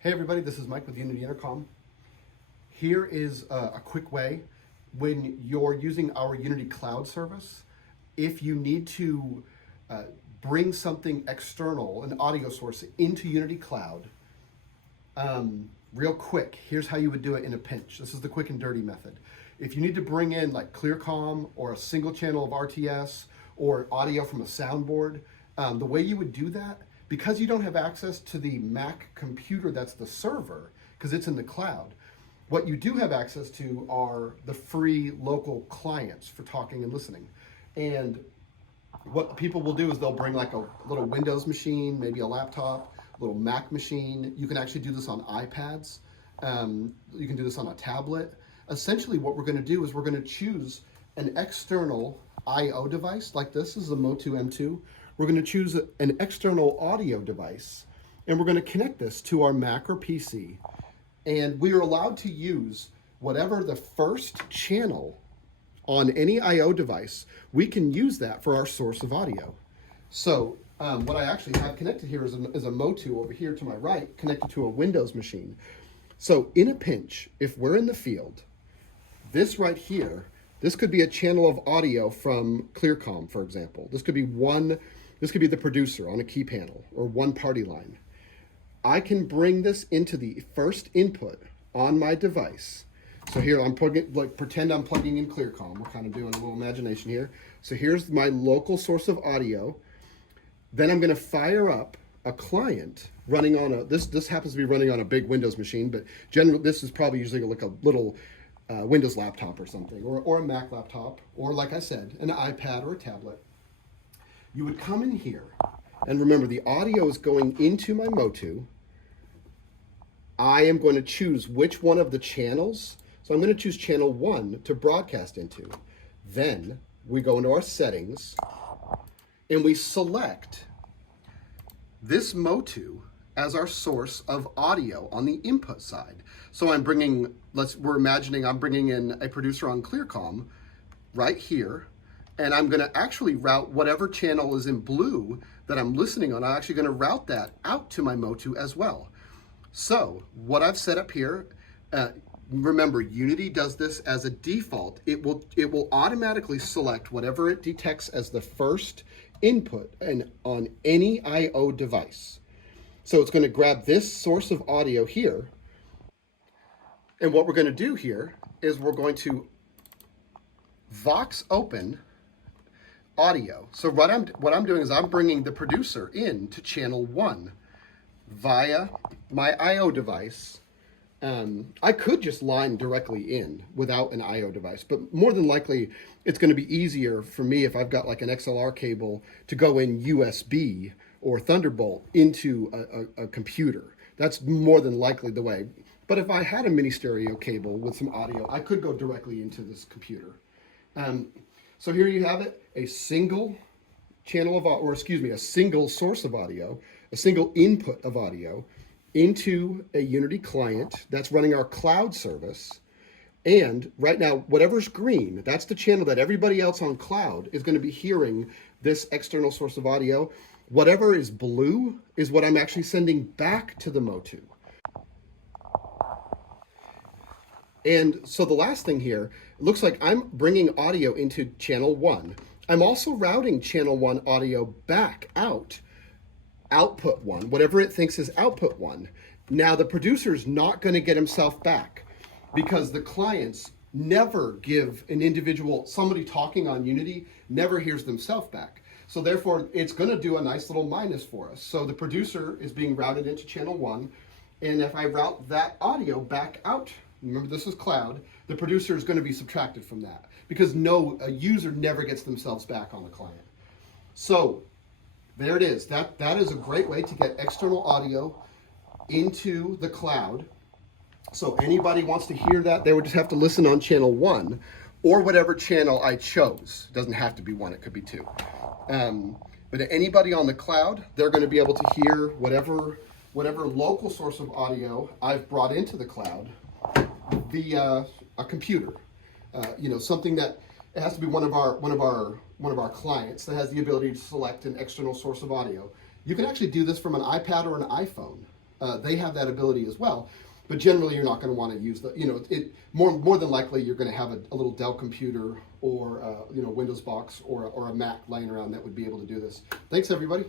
Hey everybody, this is Mike with Unity Intercom. Here is a quick way when you're using our Unity Cloud service. If you need to bring something external, an audio source, into Unity Cloud, real quick, here's how you would do it in a pinch. This is the quick and dirty method. If you need to bring in like ClearComm or a single channel of RTS or audio from a soundboard, the way you would do that, because you don't have access to the Mac computer that's the server, because it's in the cloud, what you do have access to are the free local clients for talking and listening. And what people will do is they'll bring like a little Windows machine, maybe a laptop, a little Mac machine. You can actually do this on iPads. You can do this on a tablet. Essentially what we're gonna do is we're gonna choose an external I/O device like this. This is a Motu M2. We're going to choose an external audio device, and we're going to connect this to our Mac or PC. And we are allowed to use whatever the first channel on any I/O device. We can use that for our source of audio. So what I actually have connected here is a Motu over here to my right, connected to a Windows machine. So in a pinch, if we're in the field, this right here, this could be a channel of audio from ClearComm, for example. This could be the producer on a key panel or one party line. I can bring this into the first input on my device. So here I'm plugging, pretend I'm plugging in ClearComm. We're kind of doing a little imagination here. So here's my local source of audio. Then I'm going to fire up a client running on this happens to be running on a big Windows machine, but generally this is probably usually like a little Windows laptop or something, or a Mac laptop, or like I said, an iPad or a tablet. You would come in here, and remember the audio is going into my Motu. I am going to choose which one of the channels. So I'm going to choose channel 1 to broadcast into. Then we go into our settings, and we select this Motu as our source of audio on the input side. So I'm bringing, we're imagining I'm bringing in a producer on ClearComm right here, and I'm gonna actually route whatever channel is in blue that I'm listening on. I'm actually gonna route that out to my Motu as well. So what I've set up here, remember Unity does this as a default. It will automatically select whatever it detects as the first input on any I/O device. So it's going to grab this source of audio here. And what we're going to do here is we're going to Vox open audio. So what I'm doing is I'm bringing the producer in to channel 1 via my I/O device. I could just line directly in without an I/O device, but more than likely it's going to be easier for me if I've got like an XLR cable to go in USB or Thunderbolt into a computer. That's more than likely the way. But if I had a mini stereo cable with some audio, I could go directly into this computer. So here you have it, a single channel of, or excuse me, a single source of audio, a single input of audio into a Unity client that's running our cloud service. And right now, whatever's green, that's the channel that everybody else on cloud is going to be hearing this external source of audio. Whatever is blue is what I'm actually sending back to the Motu. And so the last thing here, it looks like I'm bringing audio into channel 1. I'm also routing channel 1 audio back out, output 1, whatever it thinks is output 1. Now the producer's not going to get himself back because the clients never give an individual, somebody talking on Unity never hears themselves back. So therefore, it's going to do a nice little minus for us. So the producer is being routed into channel 1, and if I route that audio back out, remember this is cloud, the producer is going to be subtracted from that because a user never gets themselves back on the client. So there it is. That is a great way to get external audio into the cloud. So anybody wants to hear that, they would just have to listen on channel 1 or whatever channel I chose. It doesn't have to be 1, it could be 2. But anybody on the cloud, they're going to be able to hear whatever local source of audio I've brought into the cloud via a computer. Something that it has to be one of our clients that has the ability to select an external source of audio. You can actually do this from an iPad or an iPhone. they have that ability as well. But generally, you're not going to want to use the, it more than likely you're going to have a little Dell computer or Windows box or a Mac laying around that would be able to do this. Thanks, everybody.